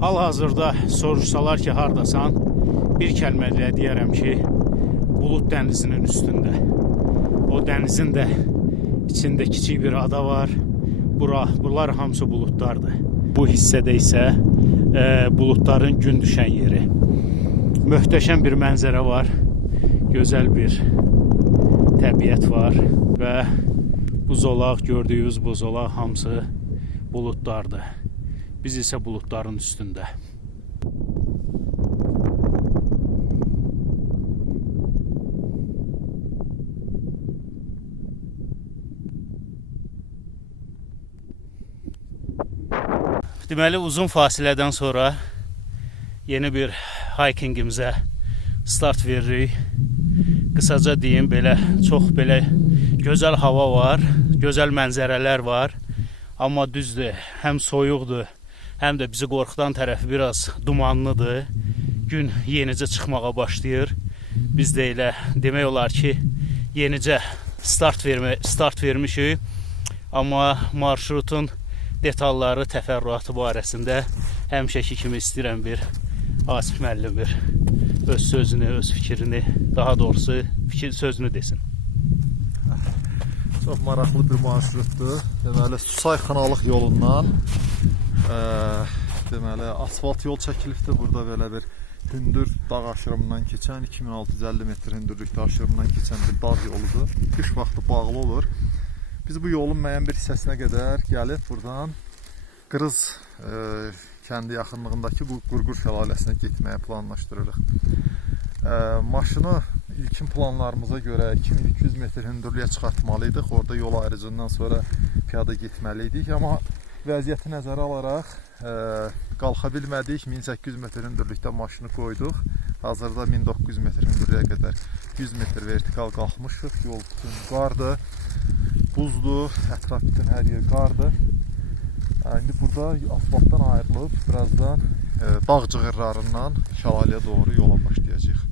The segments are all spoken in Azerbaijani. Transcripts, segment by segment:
Hal-hazırda soruşsalar ki, hardasan, bir kəlmələ deyərəm ki, Bulud dənizinin üstündə. O dənizin də içində kiçik bir ada var. Bunlar hamısı buludlardır. Bu hissədə isə buludların gün düşən yeri. Möhtəşəm bir mənzərə var. Gözəl bir təbiət var və bu zolaq, gördüyünüz bu zolaq hamısı buludlardır. Biz isə buludların üstündə. Deməli, uzun fasilədən sonra yeni bir hikingimizə start veririk. Qısaca deyim, çox gözəl hava var, gözəl mənzərələr var. Amma düzdür, həm soyuqdur, həm də bizi qorxudan tərəfi biraz dumanlıdır. Gün yenicə çıxmağa başlayır. Biz də elə demək olar ki, yenicə start vermişik. Amma marşrutun detalları, təfərrüatı barəsində həmişəki kimi istəyirəm bir Asif müəllim öz sözünü, öz fikrini, daha doğrusu sözünü desin. Çox maraqlı bir marşrutdur. Deməli, Susay Xanalıq yolundan deməli, asfalt yol çəkilibdir. Burada belə bir hündür dağ aşırımından keçən, 2650 metr hündürlükdə aşırımdan keçən bir dağ yoludur. Qış vaxtı bağlı olur. Biz bu yolun müəyyən bir hissəsinə qədər gəlib buradan Qırız kəndi yaxınlığındakı bu Qurqur şəlaləsinə getməyə planlaşdırırıq. Maşını ilkin planlarımıza görə 2200 metr hündürlüyə çıxartmalıydıq. Orada yol ayrıcından sonra piyada getməliydik. Amma vəziyyəti nəzərə alaraq qalxa bilmədik. 1800 metr hündürlükdə maşını qoyduq. Hazırda 1900 metr hündürlüyə qədər 100 metr vertikal qalxmışıq. Yol bütün qardır, buzdur, ətraf bütün hər yer qardır. İndi burada asfaltdan ayrılıb birazdan dağ cığırlarından şəlaləyə doğru yola başlayacağıq.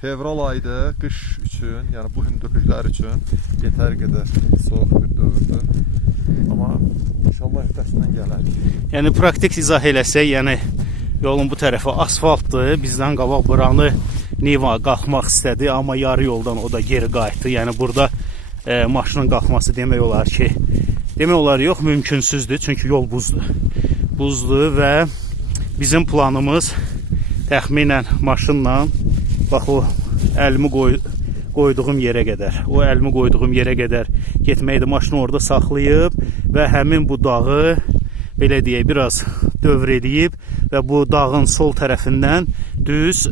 Fevral ayıdır, qış üçün, yəni bu hündürlüklər üçün yetər qədər soğuq bir dövrdür. Amma inşallah öhdəsindən gələrik. Yəni praktik izah eləsək, yəni yolun bu tərəfi asfaltdır. Bizdən qabaq buranı Niva qalxmaq istədi, amma yarı yoldan o da geri qayıtdı. Yəni burada maşının qalxması demək olar ki, yox, mümkünsüzdür. Çünki yol buzdur. Buzdur və bizim planımız təxminən maşınla, bax o əlimi qoyduğum yerə qədər getməkdir. Maşını orada saxlayıb və həmin bu dağı, belə deyək, biraz dövr edib və bu dağın sol tərəfindən düz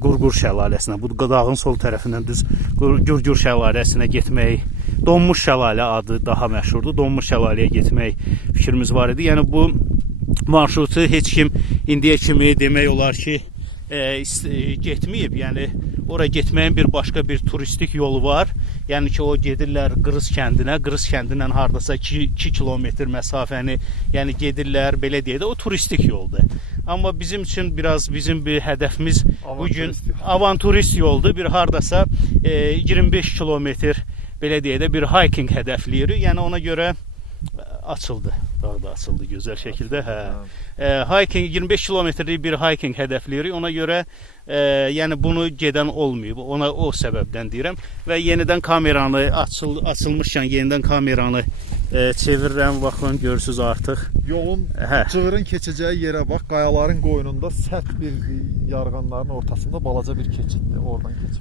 Qurqur şəlaləsinə, bu dağın sol tərəfindən düz Qurqur şəlaləsinə getmək, Donmuş şəlalə adı daha məşhurdur, Donmuş şəlaləyə getmək fikrimiz var idi. Yəni bu marşrutu heç kim indiyə kimi demək olar ki, getməyib. Yəni ora getməyin bir başqa bir turistik yolu var. Yəni ki, o gedirlər Qırız kəndinə. Qırız kəndindən hardasa 2 kilometr məsafəni, yəni gedirlər, belə deyək də, o turistik yoldur. Amma bizim üçün bizim bir hədəfimiz bugün avanturist yoldur. Bir hardasa 25 kilometr, belə deyək də, bir hiking hədəfləyirik. Yəni ona görə açıldı. Dağ da açıldı gözəl şəkildə. Hiking 25 kilometrlik bir hiking hədəfləyirik. Ona görə yəni bunu gedən olmayıb. Ona o səbəbdən deyirəm və yenidən kameranı açılmışkən yenidən kameranı çevirirəm. Baxın, görürsüz artıq. Yolun cığırın keçəcəyi yerə bax, qayaların qoynunda sərt bir yarğanların ortasında balaca bir keçiddir.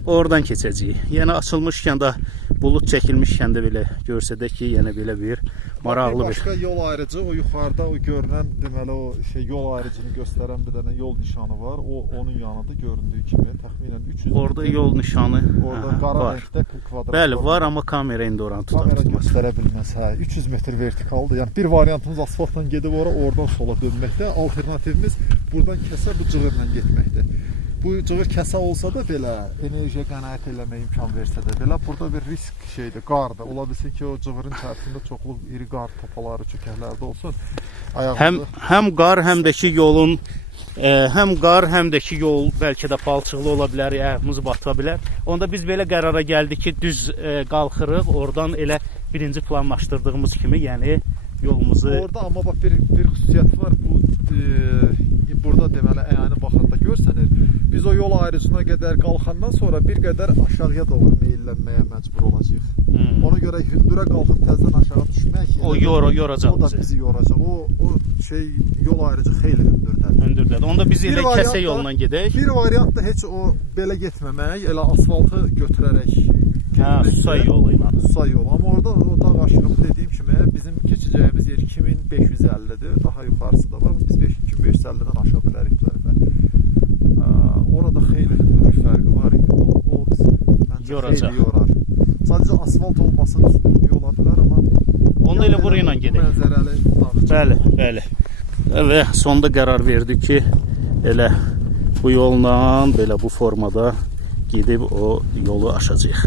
Oradan keçəcəyik. Yəni açılmışkən də, bulud çəkilmişkən də belə görsədək ki, yəni belə bir maraqlı bir başqa yol ayrıcı, o yuxarıda o görünən, deməli o yol ayrıcını göstərən bir dənə yol nişanı var. O onun yanıdır göründüyü kimi. Təxminən 300 metr. Orada yol nişanı orada qara rəngdə kvadrat. Bəli, var, amma kamera indi oranı tutar. Kamera göstərə bilməz. 300 metr vertikaldır. Yəni bir variantımız asfaltla gedib oradan sola dönməkdə, alternativimiz buradan kəsə bu cığırla getməkdir. Bu cığır kəsə olsa da belə, enerjiyə qənaət eləmək imkan versə də belə, burada bir risk şeydir, qardır. Ola bilsin ki, o cığırın içərisində çoxlu iri qar topaları, çökəklərdə olsun. Həm qar, həm də ki yolun, həm qar, həm də ki yol bəlkə də palçıqlı ola bilər, ayağımız bata bilər. Onda biz belə qərara gəldik ki, düz qalxırıq, oradan elə birinci planlaşdırdığımız kimi, yəni yolumuzu... Orada amma bax bir xüsusiyyət var, burada biz o yol ayrıcına qədər qalxandan sonra bir qədər aşağıya doğru meyllənməyə məcbur olacağıq. Ona görə hündürə qalxıb təzədən aşağı düşmək O yoracaq o da bizi yoracaq. O şey yol ayrıcı xeyli hündürdədir. Hündürdədir. Onda biz elə kəsə yolla gedək. Bir variant da heç o belə getməmək, elə asfaltı götürərək Susay yolu ilə. Susay yolu. Amma orada o dağ aşırımı dediyim kimi bizim keçəcəyimiz yer 2550-dir. Daha yuxarısı da var. Biz 2550-dən aşağı bilərik bu tərəfə. Orada xeyli hündürlük fərqi var. O bizi yoracaq. Xeyli yorar. Sadəcə asfalt olmasının üstünlüyü ola bilər, amma onda elə bura ilə gedək. Mənzərəli dağ. Bəli, bəli. Və sonda qərar verdik ki, elə bu yolla, belə bu formada gedib o yolu aşacağıq.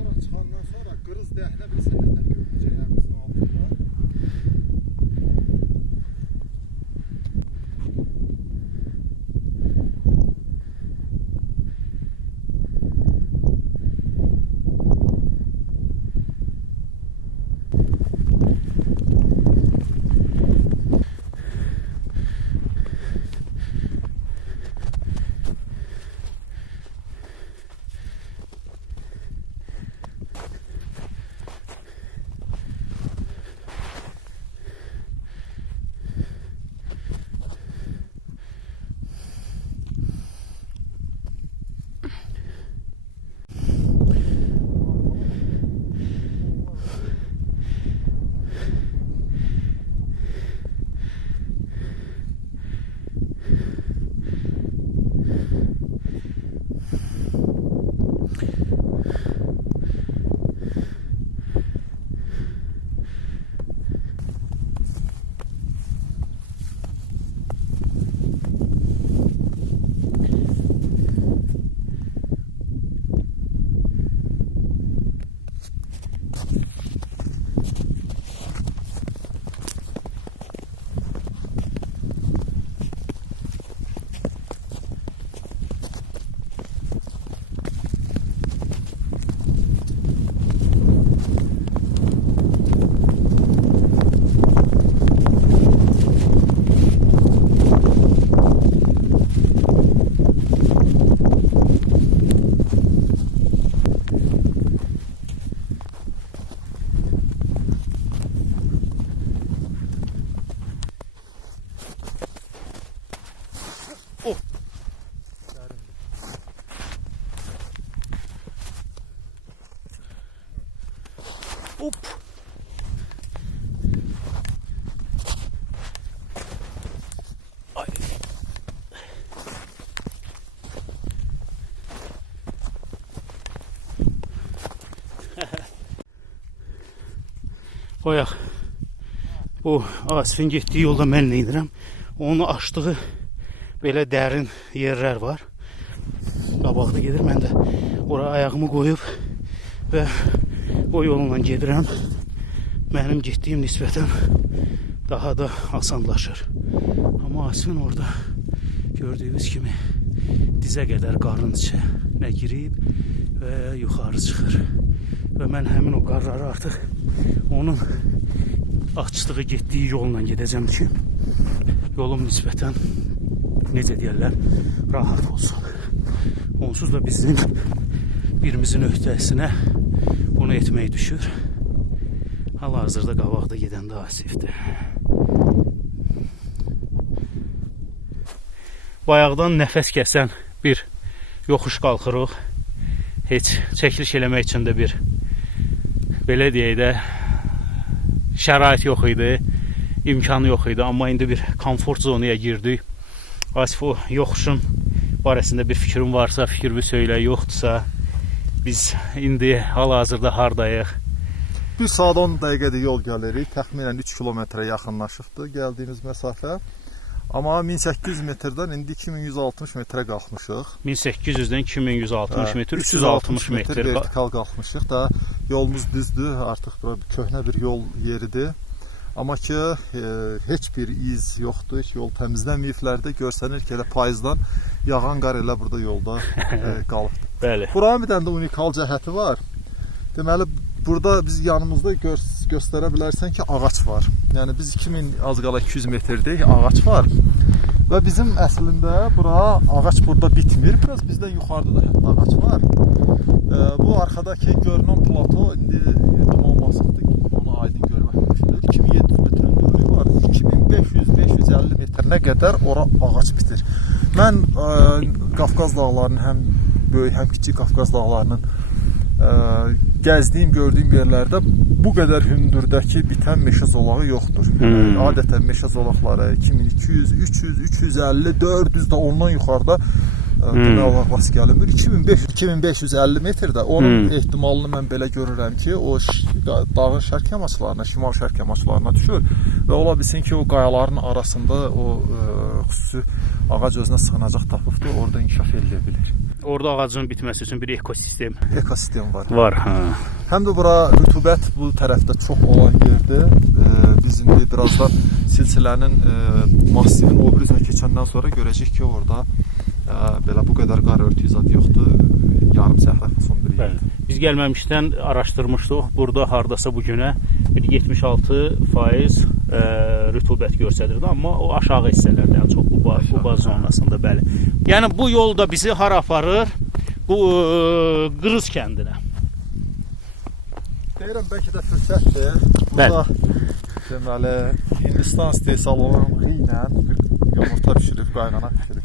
Ora çıxandan sonra qırız dəhnə bir sənətlər görəcək ayağımızın altında. Hop. Ay. Qoyaq. Bu Asifin getdiyi yolda mən nə edirəm? Onu açdığı belə dərin yerlər var. Qabaqda gedir, mən də oraya ayağımı qoyub və o yolla gedirəm. Mənim getdiyim nisbətən daha da asanlaşır. Amma Asifin orada gördüyünüz kimi dizə qədər qarın içinə girib və yuxarı çıxır. Və mən həmin o qarları artıq onun açdığı, getdiyi yolla gedəcəm ki, yolum nisbətən, necə deyərlər, rahat olsun. Onsuz da bizim birimizin öhdəsinə bunu etmək düşür. Hal-hazırda qabaqda gedən də Asifdir. Bayaqdan nəfəs kəsən bir yoxuş qalxırıq. Heç çəkiliş eləmək üçün də bir, belə deyək də, şərait yox idi, imkanı yox idi. Amma indi bir komfort zonaya girdik. Asif, o yoxuşun barəsində bir fikrim varsa, fikrimi söylə, yoxdursa, biz indi hal-hazırda hardayıq? 1 saat 10 dəqiqədir yol gəlirik. Təxminən 3 kilometrə yaxınlaşıbdır gəldiyimiz məsafə. Amma 1800 metrdən indi 2160 metrə qalxmışıq. 1800-dən 2160 metr, 360 metr vertikal qalxmışıq da. Yolumuz düzdür, artıq bura köhnə bir yol yeridir. Amma ki, heç bir iz yoxdur, heç yol təmizləməyiblər də. Görsənir ki, elə payızdan yağan qar elə burada yolda qalıbdır. Bəli. Buranın bir dənə də unikal cəhəti var. Deməli, burada biz yanımızda göstərə bilərsən ki, ağac var. Yəni biz 2000 az qala 200 metrdik, ağac var. Və bizim əslində bura ağac burada bitmir. Biraz bizdən yuxarıda da hətta ağac var. Bu arkadakı görünən plato indi tamam basıqdır. Onu aydın görmək mümkündür. 2700 metr hündürlüyü var. 2500-550 metrinə qədər ora ağac bitir. Mən Qafqaz dağlarının həm böyük, həm kiçik Qafqaz dağlarının gəzdiyim, gördüyüm yerlərdə bu qədər hündürdəki bitən meşə zolağı yoxdur. Adətən meşə zolaqları 2200, 300, 350, 400 da ondan yuxarıda demək olar rast gəlinmir. 2550 metrdə onun ehtimalını mən belə görürəm ki, o dağın şərq yamaçlarına, şimal şərq yamaçlarına düşür və ola bilsin ki, o qayaların arasında o xüsusi ağac özünə sığınacaq tapıbdır, orada inkişaf edə bilir. Orada ağacın bitməsi üçün bir ekosistem var. Var, hə. Həm də bura rütubət bu tərəfdə çox olan yerdir. Biz indi birazdan silsilənin massivin o biri üzrə keçəndən sonra görəcək ki, orada belə bu qədər qar örtüyü zad yoxdur. Yarım səhra son bir yerdir. Biz gəlməmişdən araşdırmışdıq. Burada hardasa bu günə bir 76% rütubət göstərirdi, amma o aşağı hissələrdə, yəni çox bu baz zonasında, bəli. Yəni bu yol da bizi hara aparır? Bu Qırız kəndinə. Deyirəm, bəlkə də fürsətdir. Burada deməli Hindistan istehsal olan ilə yumurta pişirib, qayğanaq pişirib.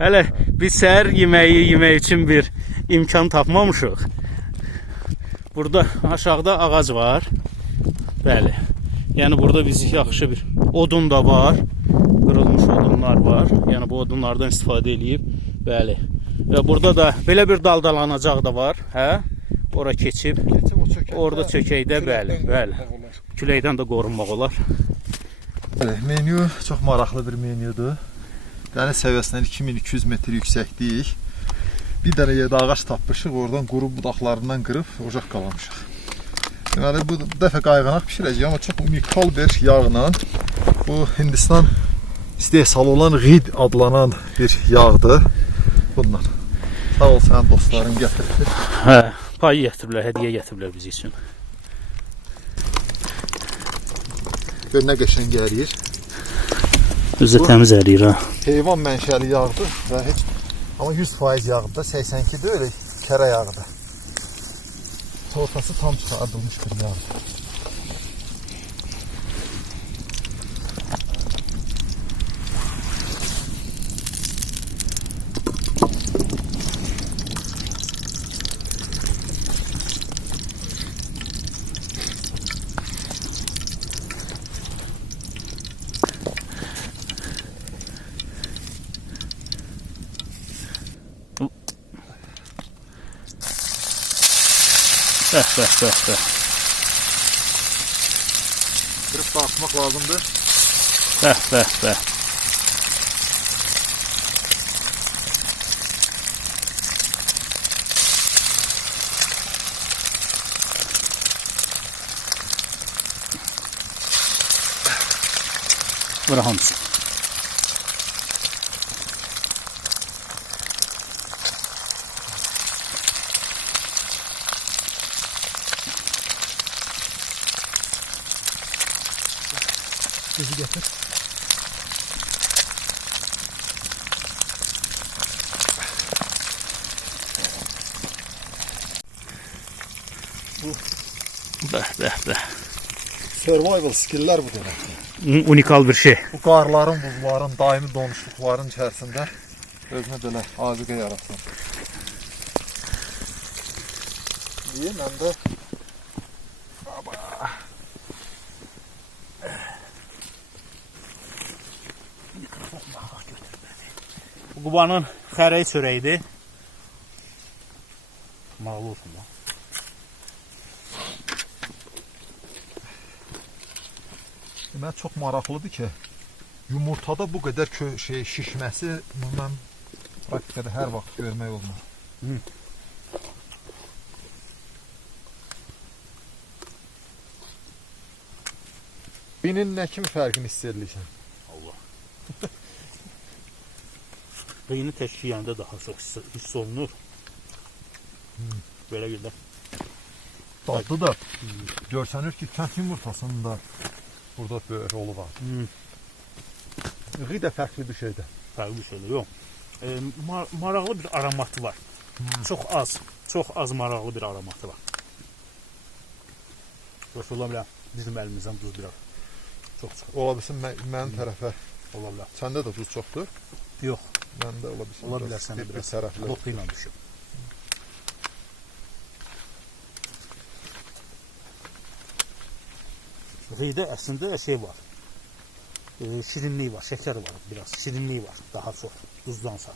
Hələ biz səhər yeməyi yemək üçün bir imkan tapmamışıq. Burada aşağıda ağac var. Bəli. Yəni burada biz yaxşı bir odun da var. Qırılmış odunlar var. Yəni bu odunlardan istifadə edib. Bəli. Və burada da belə bir daldalanacaq da var, hə? Ora keçib orada çökəkdə, bəli. Küləkdən də qorunmaq olar. Bəli, menyu çox maraqlı bir menyudur. Dəniz səviyyəsindən 2200 metr yüksəklik. Bir dənə yerdə ağac tapmışıq, oradan quru budaqlarından qırıb ocaq qalamışıq. Deməli, bu dəfə qayğanaq pişirəcək, amma çox unikal bir yağla. Bu Hindistan istehsal olan ğid adlanan bir yağdır. Bunlar. Sağ ol, sənin dostların gətirdi. Hə, pay gətiriblər, hədiyyə gətiriblər biz üçün. Gör nə qəşəng əriyir. Özü təmiz əriyir, ha. Heyvan mənşəli yağdır və heç, amma 100% yağdır da, 82 də öyle kərə yağdır. Ortası tam çıxardılmış bir yağdır. Bəh. Qırıb dağıtmaq lazımdır. Bəh. Bura hamısı. Gözü getir. Bəh. Survival skill'lər bu deməkdir. Unikal bir şey. Bu qarların, buzların, daimi donuşluqların içərisində özünə belə aziqə yaratsın. İyi, mən də Bu Qubanın xərəyi çörəyidir. Mağlu olsun da. Demək, çox maraqlıdır ki, yumurtada bu qədər şişməsi mən praktikada hər vaxt görmək olmur. Binin nə kimi fərqini hiss edirsən? Allah. Qıyını tək yeyəndə daha çox hiss olunur. Belə gündə. dadlı da görsənir ki, kənd yumurtasında burada böyük rolu var. İği də fərqli bir şeydir. Fərqli bir şeydir, yox. Maraqlı bir aromatı var. Çox az maraqlı bir aromatı var. Yoxsa ola bilər, bizim əlimizdən duz biraz çox çıxır. Ola bilsin mənim tərəfə. Ola bilər. Səndə də duz çoxdur? Yox. Məndə ola bilsin. Ola bilər səndə biraz lotu ilə düşüb. Reydə əslində şey var. Şirinlik var, şəkər var biraz. Şirinlik var daha çox duzdansa.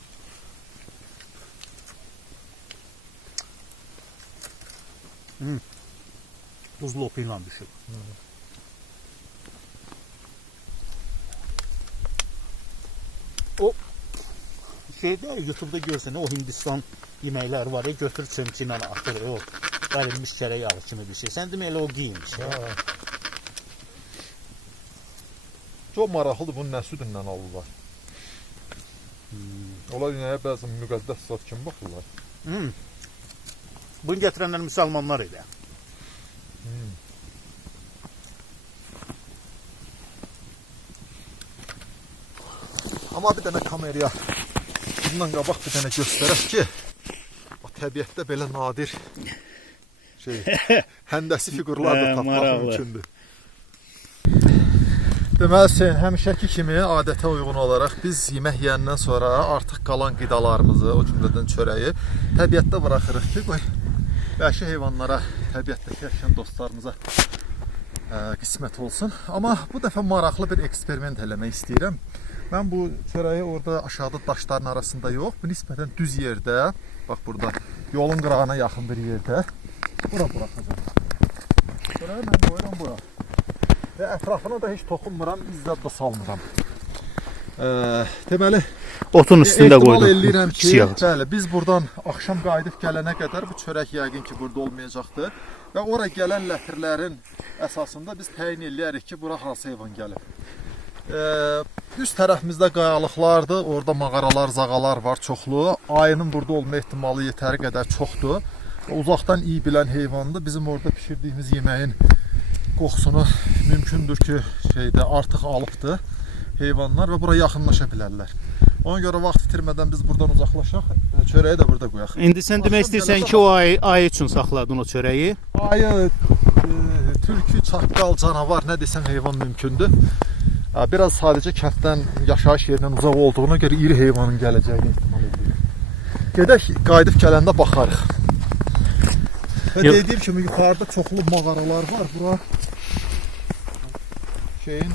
Duz lotu ilə düşüb. O şeydə YouTube'da görsən o Hindistan yeməkləri var ya, götür çömçü ilə atır o qarinmiş kərə yağı kimi bir şey. Sən demək elə o giymiş ya. Çox maraqlıdır, bunun nə südündən alırlar. Ola dünyaya bəzən müqəddəs zat kimi baxırlar. Bunu gətirənlər müsəlmanlar idi. Amma bir dənə kameraya bundan qabaq bir dənə göstərək ki, təbiətdə belə nadir həndəsi fiqurlar da tapmaq mümkündür. Deməli, Hüseyn, həmişəki kimi adətə uyğun olaraq biz yemək yeyəndən sonra artıq qalan qidalarımızı, o cümlədən çörəyi təbiətdə bıraxırıq ki, qoy vəhşi heyvanlara, təbiətdəki yaşayan dostlarımıza qismət olsun. Amma bu dəfə maraqlı bir eksperiment eləmək istəyirəm. Mən bu çörəyi orada aşağıda daşların arasında yox, bu nisbətən düz yerdə, bax burada yolun qırağına yaxın bir yerdə bura buraxacağım. Çörəyi mən qoyuram bura. Və ətrafına da heç toxunmuram, izzat da salmıram. Deməli, otun üstündə qoydum. Ehtimal eləyirəm ki, bəli, biz buradan axşam qayıdıb gələnə qədər bu çörək yəqin ki, burada olmayacaqdır. Və ora gələn lətirlərin əsasında biz təyin eləyərik ki, bura hansı heyvan gəlib. Üst tərəfimizdə qayalıqlardır, orada mağaralar, zağalar var çoxlu. Ayının burada olma ehtimalı yetəri qədər çoxdur. Uzaqdan iyi bilən heyvandır. Bizim orada pişirdiyimiz yeməyin qoxusunu mümkündür ki, artıq alıbdır heyvanlar və bura yaxınlaşa bilərlər. Ona görə vaxt itirmədən biz buradan uzaqlaşaq, çörəyi də burada qoyaq. İndi sən demək istəyirsən ki, o ayı üçün saxladın o çörəyi? Ayı, tülkü, çaqqal, canavar, nə desəm heyvan mümkündür. Biraz sadəcə kənddən, yaşayış yerindən uzaq olduğuna görə iri heyvanın gələcəyini ehtimal edilir. Gedək, qayıdıb gələndə baxarıq. Və dediyim kimi, yuxarıda çoxlu mağaralar var. Bura şeyin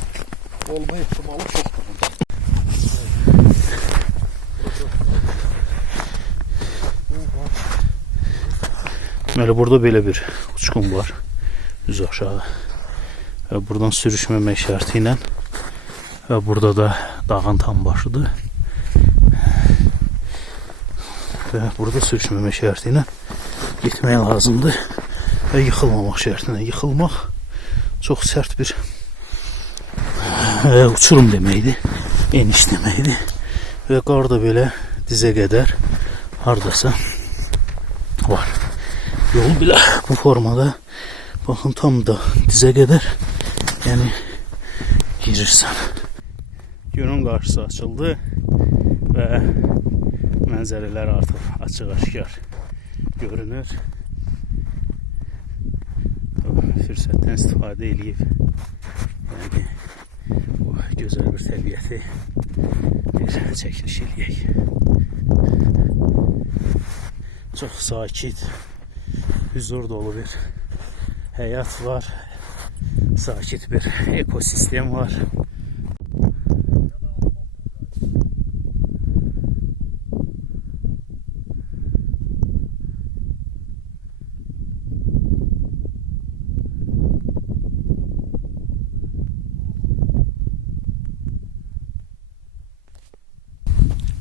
olma ehtimalı çoxdur burada. Deməli, burada belə bir uçqun var, düz aşağı. Və buradan sürüşməmək şərti ilə və burada da dağın tam başıdır. Və burada sürüşməmək şərti ilə getmək lazımdır və yıxılmamaq şərtinə. Yıxılmaq çox sərt bir uçurum deməkdir, eniş deməkdir. Və qar da belə dizə qədər hardasa var. Yol belə bu formada, baxın, tam da dizə qədər, yəni girirsən. Günün qarşısı açıldı və mənzərələr artıq açıq-aşkar görünür. Fürsətdən istifadə edib, yəni bu gözəl bir təbiəti bir çəkiliş eləyək. Çox sakit, huzur dolu bir həyat var, sakit bir ekosistem var.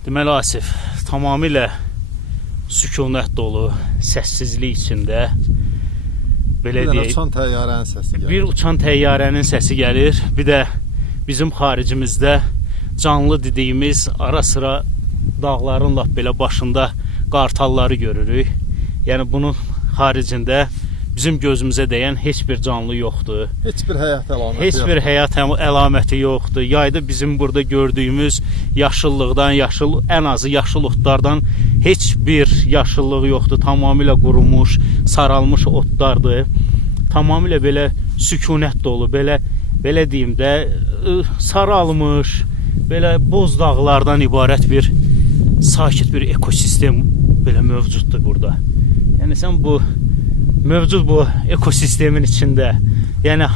Deməli, Asif, tamamilə sükunət dolu, səssizlik içində, belə deyək, uçan təyyarənin səsi gəlir. Bir uçan təyyarənin səsi gəlir. Bir də bizim xaricimizdə canlı dediyimiz ara sıra dağların lap belə başında qartalları görürük. Yəni bunun xaricində bizim gözümüzə dəyən heç bir canlı yoxdur. Heç bir həyat əlaməti Heç bir həyat əlaməti yoxdur. Yayda bizim burada gördüyümüz yaşıllıqdan, ən azı yaşıl otlardan heç bir yaşıllıq yoxdur. Tamamilə qurumuş, saralmış otlardır. Tamamilə belə sükunət dolu, belə deyim də, saralmış, belə boz dağlardan ibarət bir sakit bir ekosistem belə mövcuddur burada. Yəni sən mövcud bu ekosistemin içində, yəni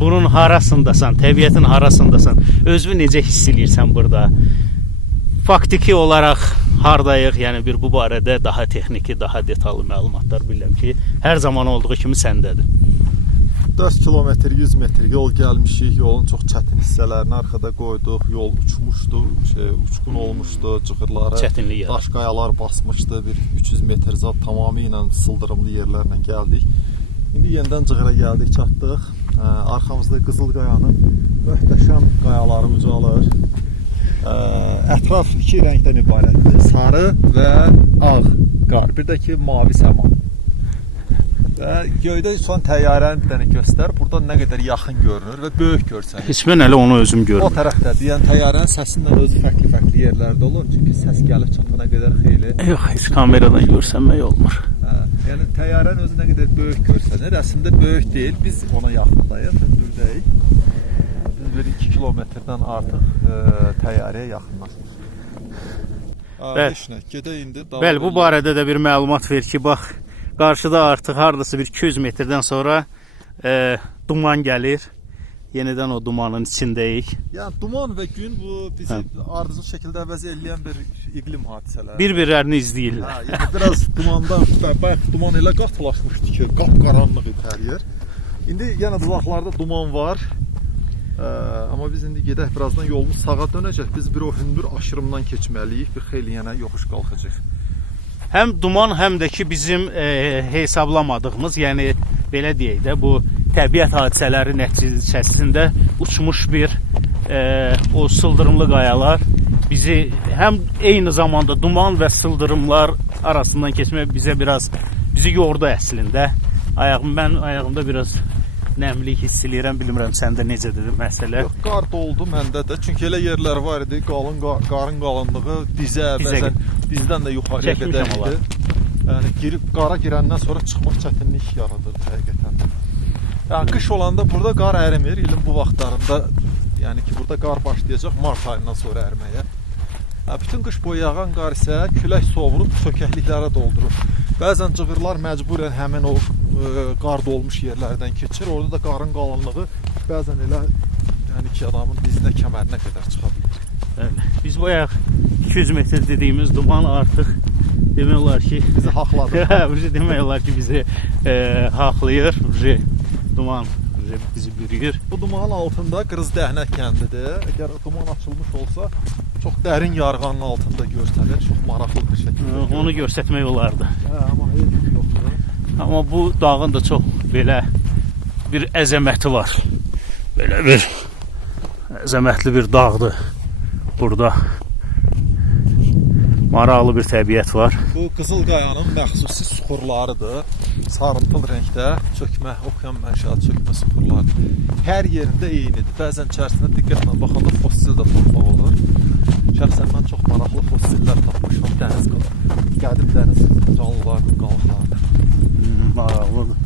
bunun harasındasan, təbiətin harasındasan, özünü necə hiss edirsən burada? Faktiki olaraq hardayıq, yəni bu barədə daha texniki, daha detallı məlumatlar bilirəm ki, hər zaman olduğu kimi səndədir. 4 kilometr, 100 metr yol gəlmişik, yolun çox çətin hissələrini arxada qoyduq, yol uçmuşdu, uçqun olmuşdu, cığırları, daş qayalar basmışdı, bir 300 metr zat tamamilə sıldırımlı yerlərlə gəldik. İndi yenidən cığıra gəldik, çatdıq. Arxamızda Qızıl Qayanın möhtəşəm qayaları ucalır. Ətraf iki rəngdən ibarətdir, sarı və ağ qar, bir də ki mavi səma. Və göydə son təyyarəni göstər, burada nə qədər yaxın görünür və böyük görsənir. Heç mən hələ onu özüm görürüm. O tərəfdədir, yəni təyyarənin səsindən özü fərqli yerlərdə olur, çünki səs gəlib çatana qədər xeyli. Yox, heç kameradan görsənmək olmur. Yəni təyyarənin özü nə qədər böyük görsənir, əslində böyük deyil, biz ona yaxındayıq, hündürdəyik. Biz 2 kilometrdən artıq təyyarəyə yaxınlaşmışıq. Gedək indi. Bəli, bu barədə də bir məlumat ver ki, bax, qarşıda artıq hardasa bir 200 metrdən sonra duman gəlir. Yenidən o dumanın içindəyik. Yəni duman və gün bu bizi ardıcıl şəkildə əvəz eləyən bir iqlim hadisələri. Bir-birlərini izləyirlər. Yəni biraz bayaq duman elə qatılaşmışdı ki, qapqaranlıq idi hər yer. İndi yenə uzaqlarda duman var. Amma biz indi gedək, birazdan yolumuz sağa dönəcək. Biz bir o hündür aşırımdan keçməliyik, bir xeyli yenə yoxuş qalxacaq. Həm duman, həm də ki bizim hesablamadığımız, yəni belə deyək də, bu təbiət hadisələri nəticəsində uçmuş bir o sıldırımlı qayalar bizi həm eyni zamanda duman və sıldırımlar arasından keçmək bizi yordu əslində. Mən ayağımda biraz nəmlik hiss eləyirəm, bilmirəm səndə necədir məsələ. Yox, qar doldu məndə də, çünki elə yerlər var idi, qarın qalınlığı dizə, bəzən dizdən də yuxarıya qədər idi. Yəni qara girəndən sonra çıxmaq çətinlik yaradırdı həqiqətən. Yəni qış olanda burada qar ərimir, ilin bu vaxtlarında, yəni ki burada qar başlayacaq mart ayından sonra əriməyə. Bütün qış boyu yağan qar isə külək sovurub sökəkliklərə doldurur. Bəzən cığırlar məcburən həmin o qar dolmuş yerlərdən keçir. Orada da qarın qalınlığı bəzən elə yəni ki adamın dizinə, kəmərinə qədər çıxa bilir. Biz bayaq 200 metr dediyimiz duman artıq demək olar ki bizi haqladı. Demək olar ki bizi haqlayır. Duman bizi bürüyür. Bu dumanın altında Qırızdəhnə kəndidir. Əgər duman açılmış olsa çox dərin yarğanın altında görsənir. Çox maraqlı bir şəkildə. Onu göstərmək olardı. Amma heç yoxdur. Amma bu dağın da çox belə bir əzəməti var. Belə bir əzəmətli bir dağdır burada. Maraqlı bir təbiət var. Bu Qızıl Qayanın məxsusi suxurlarıdır. Sarımtıl rəngdə çökmə, oxuyan mənşəat çökmə suxurları. Hər yerində eynidir. Bəzən içərisində diqqətlə baxanda fossil də torpaq olur. Şəxsən mən çox maraqlı fossillər tapmışam. Dəniz qədim dəniz canlılarının qalıqlarıdır. Maraqlıdır.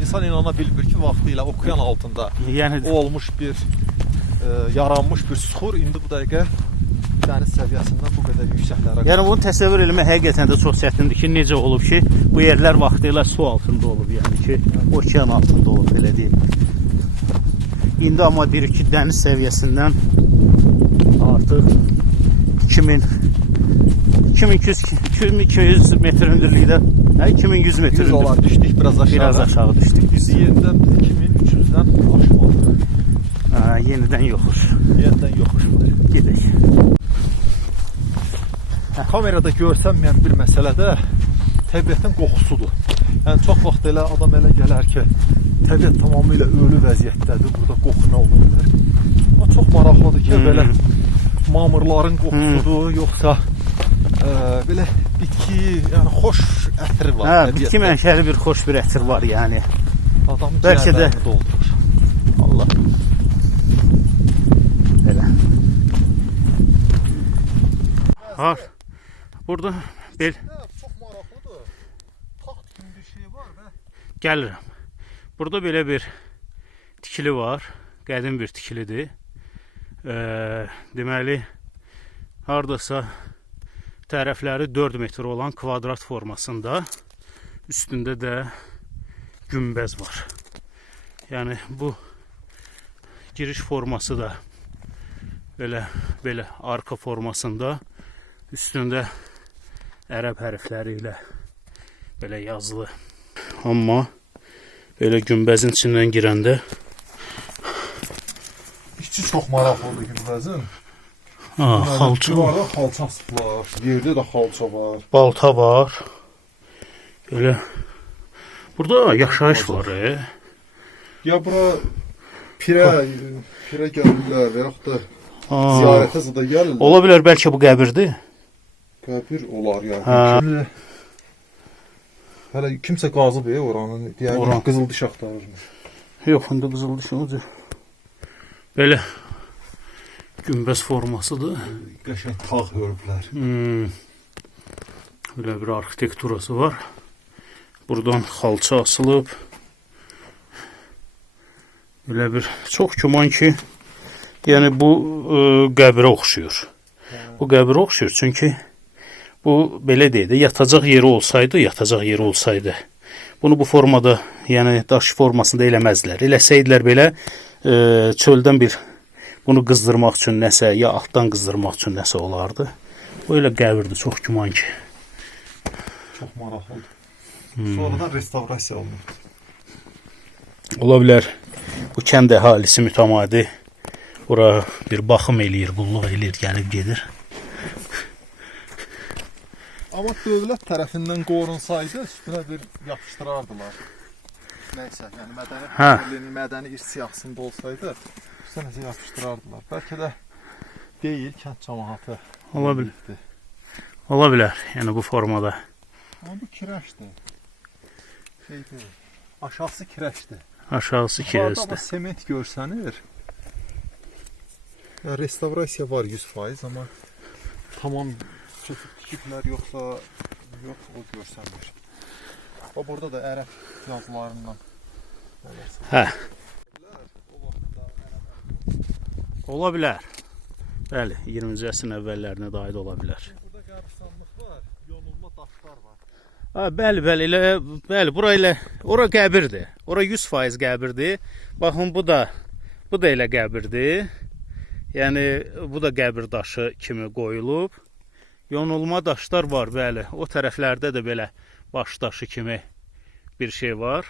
İnsan inana bilmir ki, vaxtı ilə okean altında olmuş bir, yaranmış bir suxur indi bu dəqiqə dəniz səviyyəsindən bu qədər yüksəklərə. Yəni bunu təsəvvür eləmək həqiqətən də çox çətindir ki, necə olub ki, bu yerlər vaxtilə su altında olub, yəni ki, okean altında olub, belə deyim. İndi amma deyirik ki, dəniz səviyyəsindən artıq 2200 metr hündürlükdə, 2100 metr hündürlükdə. Olar düşdük biraz aşağı. Biraz aşağı düşdük. Biz yenidən 2300-dən aşmalıyıq. Yenidən yoxuş. Yenidən yoxuşudur. Gedək. Kamerada görsənməyən bir məsələ də təbiətin qoxusudur. Yəni çox vaxt elə adam elə gələr ki, təbiət tamamilə ölü vəziyyətdədir, burada qoxu nə olur? Amma çox maraqlıdır ki, belə mamırların qoxusudur, yoxsa belə bitki, yəni xoş ətri var. Hə, bitki mənşəli bir xoş bir ətir var yəni. Adamın bəlkə də ciyərlərini doldurur. Allah. Belə. Var. Burada bel Çox maraqlıdır. Taxt kimi bir şey var və gəlirəm. Burada belə bir tikili var. Qədim bir tikilidir. Deməli, hardasa tərəfləri 4 metr olan kvadrat formasında, üstündə də günbəz var. Yəni bu giriş forması da belə arka formasında, üstündə ərəb hərfləri ilə belə yazılı. Amma belə günbəzin içindən girəndə İçi çox maraqlıdır günbəzin. xalça var. Var, xalçası var. Yerdə də xalça var. Balta var. Belə. Burada yaşayış var. Ya bura pirə gəlirlər və yaxud da ziyarətə zada gəlirlər. Ola bilər bəlkə bu qəbirdir. Qəbir olar yəni. Hə. Hələ kimsə qazıb oranı, deyək Oran. qızıldiş axtarırmış. Yox, indi qızıldiş odur. Belə günbəz formasıdır. Qəşəng tağ hörüblər. Belə bir arxitekturası var. Buradan xalça asılıb. Belə bir çox güman ki, yəni bu qəbirə oxşuyur. Bu qəbirə oxşuyur çünki bu belə deyək də yatacaq yeri olsaydı, bunu bu formada, yəni daş formasında eləməzdilər. Eləsəydilər belə çöldən bunu qızdırmaq üçün nəsə, ya altdan qızdırmaq üçün nəsə olardı. Bu elə qəbirdir, çox güman ki. Çox maraqlıdır. Sonradan restavrasiya olunub. Ola bilər bu kənd əhalisi mütəmadi bura bir baxım eləyir, qulluq eləyir, gəlib gedir. Amma dövlət tərəfindən qorunsaydı, üstünə bir yapışdırardılar. Nəysə, yəni mədəni irs siyahısında olsaydı, üstünə nəsə yapışdırardılar. Bəlkə də deyil, kənd cəmaatı. Ola bilər, yəni bu formada. Amma bu kirəşdir. Aşağısı kirəşdir. Aşağısı Yuxarıda kirəşdir. sement görsənir. Restavrasiya var 100%, amma tamam tikiblər yoxsa yox, o görsənmir. O burada da ərəb yazılarından. Hə. Ola bilər. Bəli, 20-ci əsrin əvvəllərinə də aid ola bilər. Burada qəbirstanlıq var, yonulma daşlar var. Bəli, ora qəbirdir. Ora 100% qəbirdir. Baxın, bu da elə qəbirdir. Yəni bu da qəbir daşı kimi qoyulub. Yonulma daşlar var, bəli. O tərəflərdə də belə baş daşı kimi bir şey var.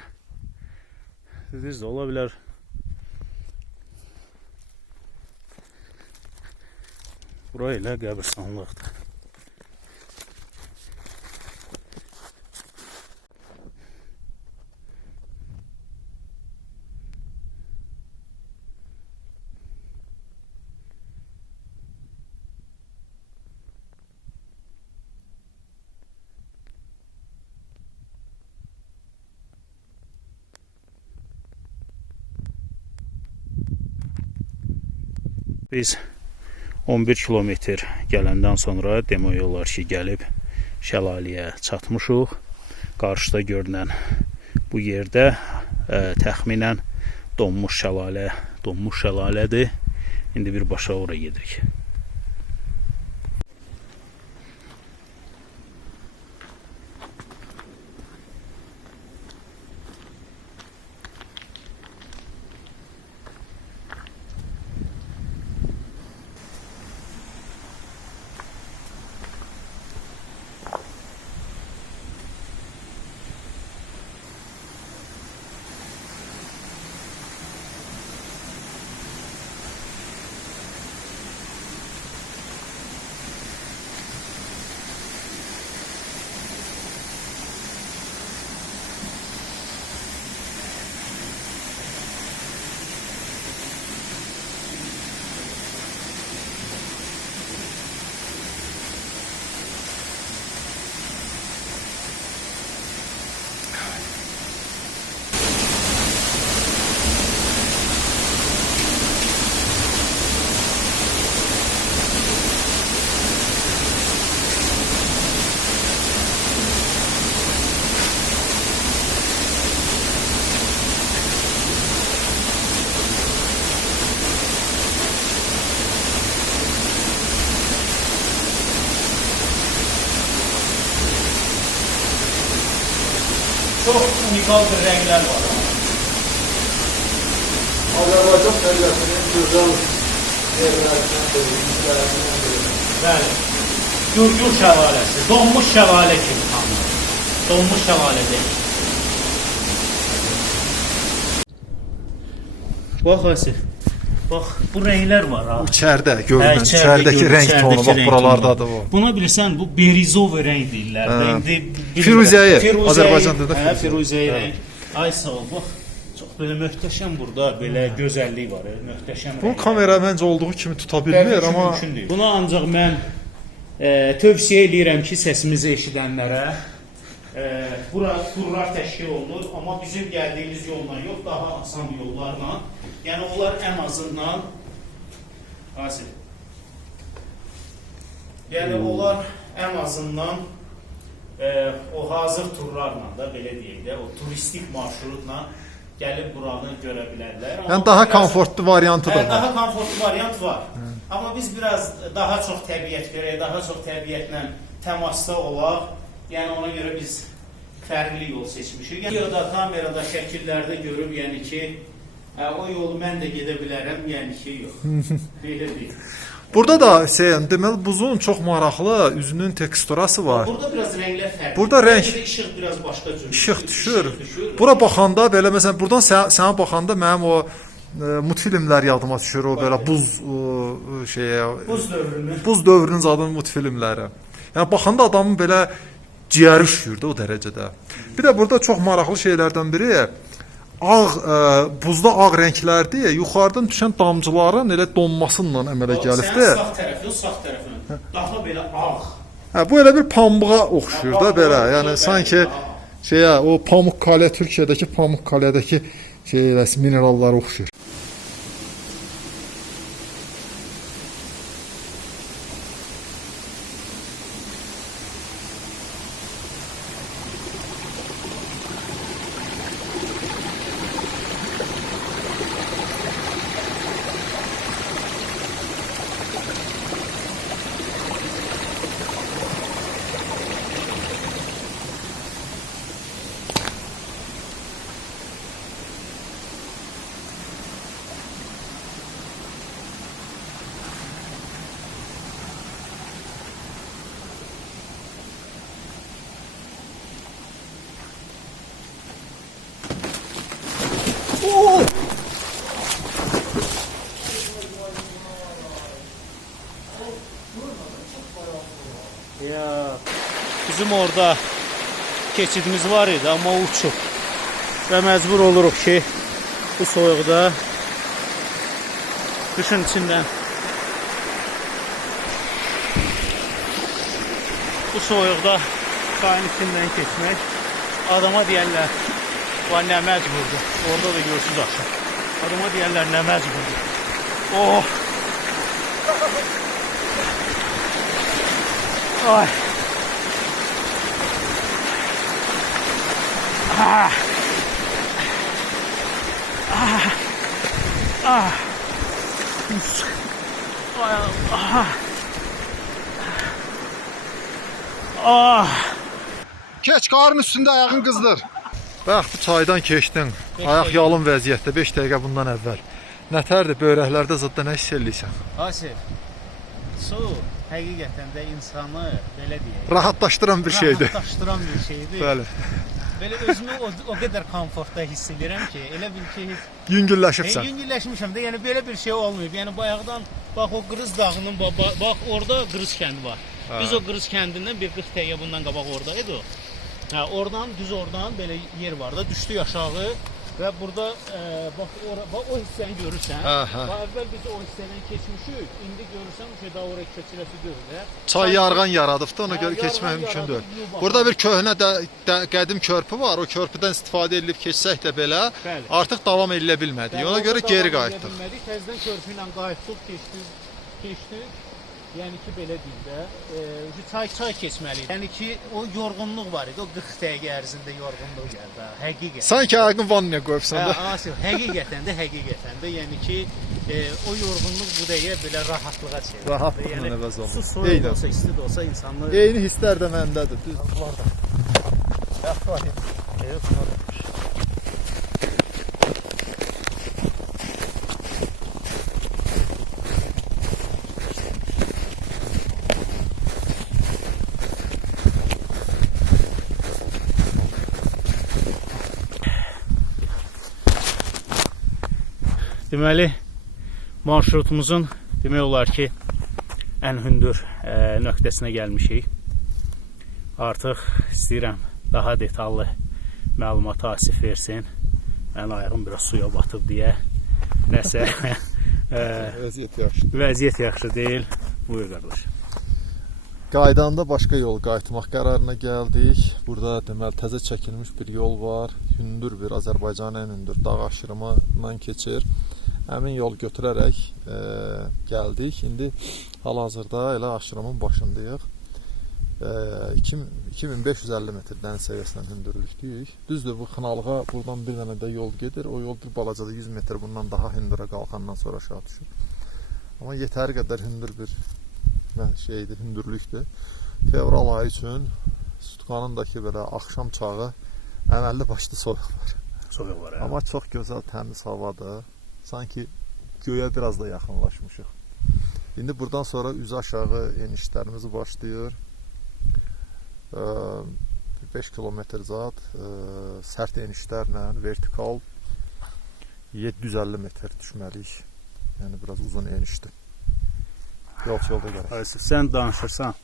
Siz də ola bilər. Bura elə qəbirstanlıqdır. Biz 11 kilometr gələndən sonra demək olar ki, gəlib şəlaləyə çatmışıq. Qarşıda görünən bu yerdə təxminən donmuş şəlalədir. İndi birbaşa ora gedirik. unikal bir rənglər var. Azərbaycan təbiətinin gözəl yerlərindən biri, izlərindən biri. Bəli. Gürgür şəlaləsi, donmuş şəlalə kimi tanınır. Donmuş şəlalə deyil. Bax Asif, bax bu rənglər var ha. İçəridə görünən, içəridəki rəng tonu, bax buralardadır bu. Buna bilirsən, bu berizov rəng deyirlər. Firuzəyi, Azərbaycan dilində Hə, firuzəyi rəng. Ay sağ ol, bax. Çox belə möhtəşəm burada, belə gözəllik var, möhtəşəm. Bu kamera məncə olduğu kimi tuta bilmir, amma buna ancaq mən tövsiyə edirəm ki, səsimizi eşidənlərə bura turlar təşkil olunur, amma bizim gəldiyimiz yolla yox, daha asan yollarla. Yəni onlar ən azından Asif. Yəni onlar ən azından o hazır turlarla da belə deyək də, o turistik marşrutla gəlib buranı görə bilərlər. Yəni daha komfortlu variantı da var. Daha komfortlu variant var. Amma biz biraz daha çox təbiət görək, daha çox təbiətlə təmasda olaq. Yəni ona görə biz fərqli yol seçmişik. Videoda, kamerada, şəkillərdə görüb, yəni ki, o yolu mən də gedə bilərəm, yəni ki, yox. Belə deyil. Burada da deməli buzun çox maraqlı üzünün teksturası var. Burada biraz rənglər fərqli. Burada rəng, işıq biraz başqa cür. İşıq düşür. Bura baxanda belə məsələn buradan sənə baxanda mənim o multfilmlər yadıma düşür, o belə buz buz dövrünün zadı multfilmləri. Yəni baxanda adamın belə ciyəri üşüyür də o dərəcədə. Bir də burada çox maraqlı şeylərdən biri buzda ağ rənglərdir, yuxarıdan düşən damcıların elə donmasıyla əmələ gəlibdir. Sağ tərəfin daha belə ağ. Hə, bu elə bir pambığa oxşuyur da belə. Yəni sanki o Pamukkale, Türkiyədəki Pamukkale'dəki minerallara oxşuyur. Ya bizim orada keçidimiz var idi, amma o uçub. Və məcbur oluruq ki, bu soyuqda qışın içindən bu soyuqda çayın içindən keçmək adama deyərlər, nə məcburdur. Orada da görsüz axşam. Adama deyərlər, nə məcburdur. Oh! Ay. Ah. Ah. Ah. Ah. Ah. Keç qarın üstündə ayağın qızdır. Bax bu çaydan keçdin. Ayaq yalın vəziyyətdə 5 dəqiqə bundan əvvəl. Nətərdir böyrəklərdə zəddə nə hiss eləyirsən? Asif. Su həqiqətən də insanı belə deyək. Rahatlaşdıran bir şeydir. Rahatlaşdıran bir şeydir. Bəli. Belə özümü o qədər komfortda hiss edirəm ki, elə bil ki yüngülləşibsən. Yüngülləşmişəm də, yəni belə bir şey olmayıb. Yəni bayaqdan bax o Qırız dağının bax orada Qırız kəndi var. Biz o Qırız kəndindən bir 40 dəqiqə bundan qabaq oradaydı o. Hə, oradan düz oradan belə yer var da, düşdük aşağı və burada bax o hissəni görürsən. Bax əvvəl biz o hissədən keçmişik. İndi görürsən ki, daha oraya keçiləsi deyil. Çay yarğan yaradıbdı, ona görə keçmək mümkündür. Burada bir köhnə qədim körpü var. O körpüdən istifadə edilib keçsək də belə artıq davam edilə bilmədi. Ona görə geri qayıtdıq. Təzədən körpü ilə qayıtdıq, keçdik. Yəni ki, belə deyim də, çay keçməliyik. Yəni ki, o yorğunluq var idi, o 40 dəqiqə ərzində yorğunluq gəldi, həqiqətən. Sanki ayağını vannaya qoyubsan da. Asif, həqiqətən də, yəni ki, o yorğunluq bu dəqiqə belə rahatlığa çevrilir. Rahatlıqla əvəz olunur. Su soyuq olsa, isti də olsa insanlar... Eyni hisslər də məndədir, düz. Var da. Yox, var. Deməli, marşrutumuzun demək olar ki, ən hündür nöqtəsinə gəlmişik. Artıq istəyirəm daha detallı məlumat Asif versin. Mən ayağım biraz suya batıb deyə. Nəsə, Vəziyyət yaxşı. vəziyyət yaxşı deyil. Buyur qardaş. Qaydanda başqa yol qayıtmaq qərarına gəldik. Burada deməli təzə çəkilmiş bir yol var. Hündür bir Azərbaycanın ən hündür dağ aşırımından keçir. Həmin yol götürərək gəldik. İndi hal-hazırda elə aşırımın başındayıq. 2550 metr dəniz səviyyəsindən hündürlükdəyik. Düzdür, bu Xınalığa buradan bir dənə də yol gedir. O yol bir balacada 100 metr bundan daha hündürə qalxandan sonra aşağı düşür. Amma yetəri qədər hündür bir hündürlükdür. Fevral ayı üçün Sutqanındakı belə axşam çağı əməlli başlı soyuq var. Soyuq var. Amma çox gözəl, təmiz havadır. Sanki göyə biraz da yaxınlaşmışıq. İndi buradan sonra üzü aşağı enişlərimiz başlayır. 5 kilometr zat sərt enişlərlə vertikal 750 metr düşməliyik. Yəni biraz uzun enişdir. Yolda gəlir. Sən danışırsan,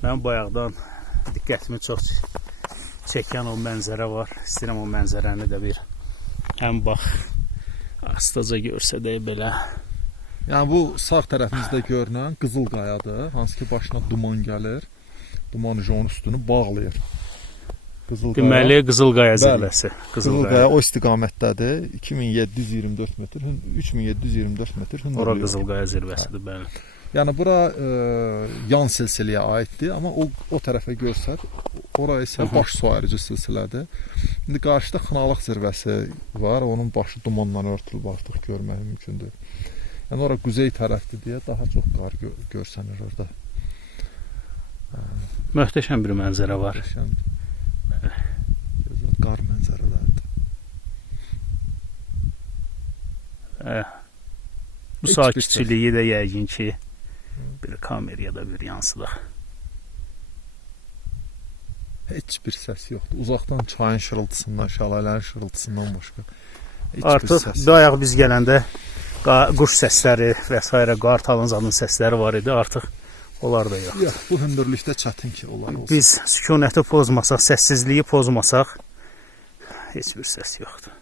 mən bayaqdan diqqətimi çox çəkən o mənzərə var. İstəyirəm o mənzərəni də bir həm bax, astaca görsədək belə. Yəni bu sağ tərəfimizdə görünən Qızıl Qayadır. Hansı ki başına duman gəlir. Duman onun üstünü bağlayır. Deməli Qızıl Qaya zirvəsi. Qızıl Qaya o istiqamətdədir. 2724 metr, 3724 metr hündürlüyü. Ora Qızıl Qaya zirvəsidir, bəli. Yəni bura yan silsiləyə aiddir, amma o tərəfə görsət, ora isə baş su ayırıcı silsilədir. İndi qarşıda Xınalıq zirvəsi var, onun başı dumanla örtülüb artıq görmək mümkündür. Yəni ora quzey tərəfdir deyə daha çox qar görsənir orada. Möhtəşəm bir mənzərə var. Gözəl qar mənzərələrdir. Bu sakitçiliyi də yəqin ki bir kameraya da bir yansıdıq. Heç bir səs yoxdur. Uzaqdan çayın şırıltısından, şəlalələrin şırıltısından başqa heç artıq bir səs. bayaq biz gələndə quş səsləri və s. qartalın zadın səsləri var idi. Artıq onlar da yox. Yox, bu hündürlükdə çətin ki olay olsun. Biz sükunəti pozmasaq, səssizliyi pozmasaq heç bir səs yoxdur.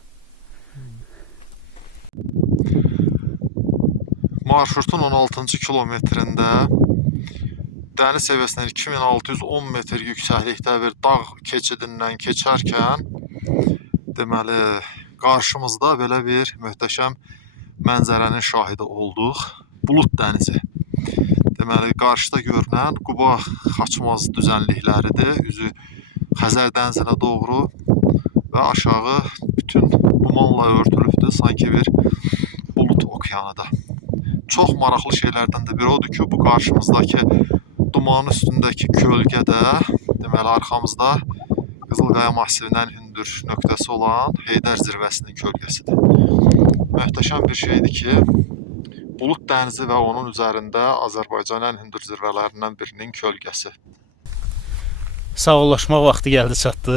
Marşrutun 16-cı kilometrində dəniz səviyyəsindən 2610 metr yüksəklikdə bir dağ keçidindən keçərkən deməli qarşımızda belə bir möhtəşəm mənzərənin şahidi olduq. Bulud dənizi. Deməli qarşıda görünən Quba Xaçmaz düzənlikləridir. Üzü Xəzər dənizinə doğru və aşağı bütün dumanla örtülübdür, sanki bir bulud okeanıdır. Çox maraqlı şeylərdən də biri odur ki, bu qarşımızdakı dumanın üstündəki kölgə də deməli arxamızda Qızıl Qaya massivindən hündür nöqtəsi olan Heydər zirvəsinin kölgəsidir. Möhtəşəm bir şeydir ki, Bulud dənizi və onun üzərində Azərbaycanın ən hündür zirvələrindən birinin kölgəsi. Sağollaşmaq vaxtı gəldi çatdı.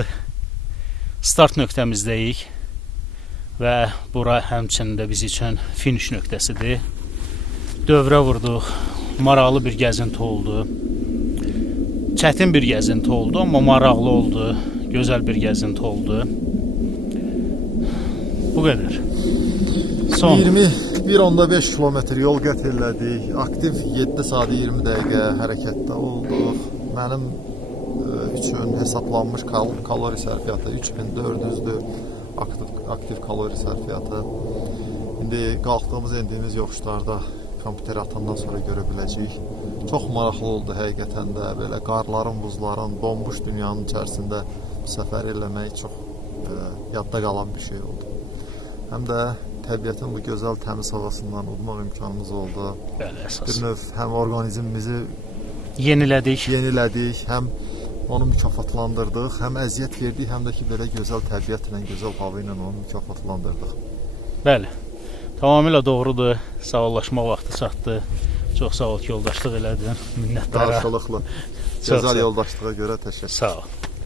Start nöqtəmizdəyik və bura həmçinin də biz üçün finiş nöqtəsidir. Dövrə vurduq, maraqlı bir gəzinti oldu. Çətin bir gəzinti oldu, amma maraqlı oldu, gözəl bir gəzinti oldu. Bu qədər. Son 21.5 kilometr yol qət elədik. Aktiv 7 saat 20 dəqiqə hərəkətdə olduq. Mənim üçün hesablanmış kalori sərfiyyatı 3400-dür. Aktiv kalori sərfiyyatı. İndi qalxdığımız, endiyimiz yoxuşlarda kompüteri atandan sonra görə biləcəyik. Çox maraqlı oldu həqiqətən də. Belə qarların, buzların, bomboş dünyanın içərisində səfər eləmək çox yadda qalan bir şey oldu. Həm də təbiətin bu gözəl təmiz havasından udmaq imkanımız oldu. Bəli, əsas. Bir növ həm orqanizmimizi yenilədik, həm onu mükafatlandırdıq, həm əziyyət verdik, həm də ki belə gözəl təbiətlə, gözəl hava ilə onu mükafatlandırdıq. Bəli. Tamamilə doğrudur. Sağollaşmaq vaxtı çatdı. Çox sağ ol ki, yoldaşlıq elədin. Minnətdarım. Qarşılıqlı. Gözəl yoldaşlığa görə təşəkkür. Sağ ol.